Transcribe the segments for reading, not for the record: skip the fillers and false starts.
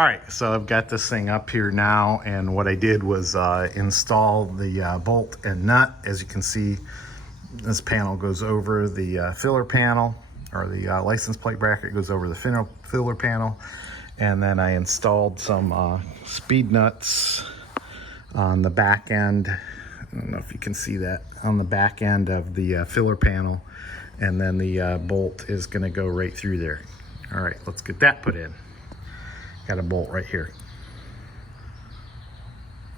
All right, so I've got this thing up here now, and what I did was install the bolt and nut. As you can see, this panel goes over the filler panel, or the license plate bracket goes over the filler panel. And then I installed some speed nuts on the back end. I don't know if you can see that, on the back end of the filler panel. And then the bolt is gonna go right through there. All right, let's get that put in. Got a bolt right here.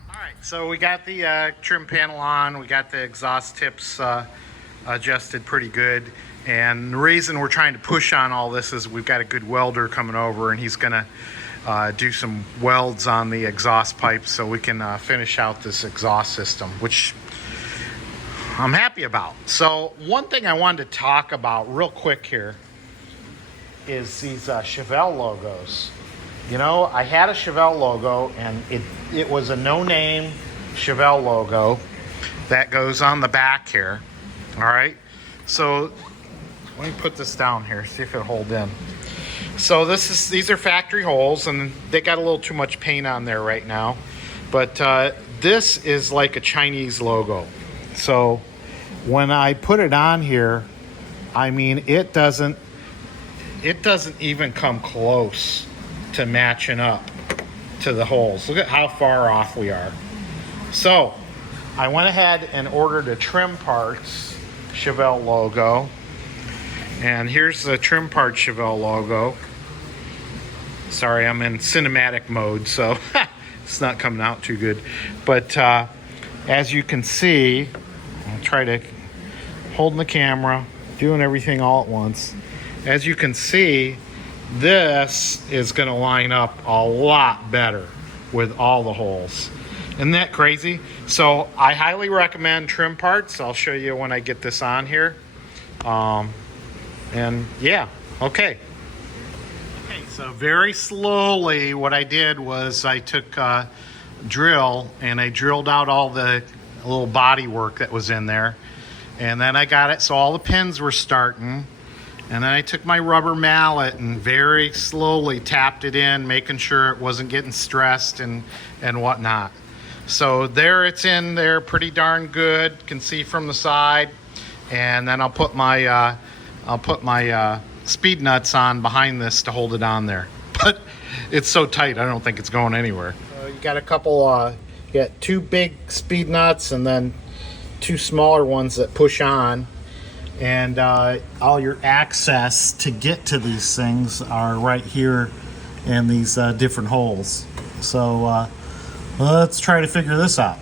All right, so we got the trim panel on. We got the exhaust tips adjusted pretty good. And the reason we're trying to push on all this is we've got a good welder coming over, and he's gonna do some welds on the exhaust pipes so we can finish out this exhaust system, which I'm happy about. So one thing I wanted to talk about real quick here is these Chevelle logos. You know, I had a Chevelle logo, and it was a no-name Chevelle logo that goes on the back here. All right, so let me put this down here, see if it'll hold in. So these are factory holes, and they got a little too much paint on there right now. But this is like a Chinese logo. So when I put it on here, I mean, it doesn't even come close to matching up to the holes. Look at how far off we are. So I went ahead and ordered a trim parts Chevelle logo. And here's the trim part Chevelle logo. Sorry, I'm in cinematic mode, so it's not coming out too good. But as you can see, I'll try to hold the camera, doing everything all at once. As you can see, this is going to line up a lot better with all the holes. Isn't that crazy? So I highly recommend trim parts. I'll show you when I get this on here. And yeah, okay. Okay, so very slowly what I did was I took a drill and I drilled out all the little body work that was in there. And then I got it so all the pins were starting. And then I took my rubber mallet and very slowly tapped it in, making sure it wasn't getting stressed and whatnot. So there it's in there, pretty darn good. Can see from the side. And then I'll put my speed nuts on behind this to hold it on there. But it's so tight, I don't think it's going anywhere. So you got a couple, you got two big speed nuts and then two smaller ones that push on. And all your access to get to these things are right here in these different holes. So let's try to figure this out.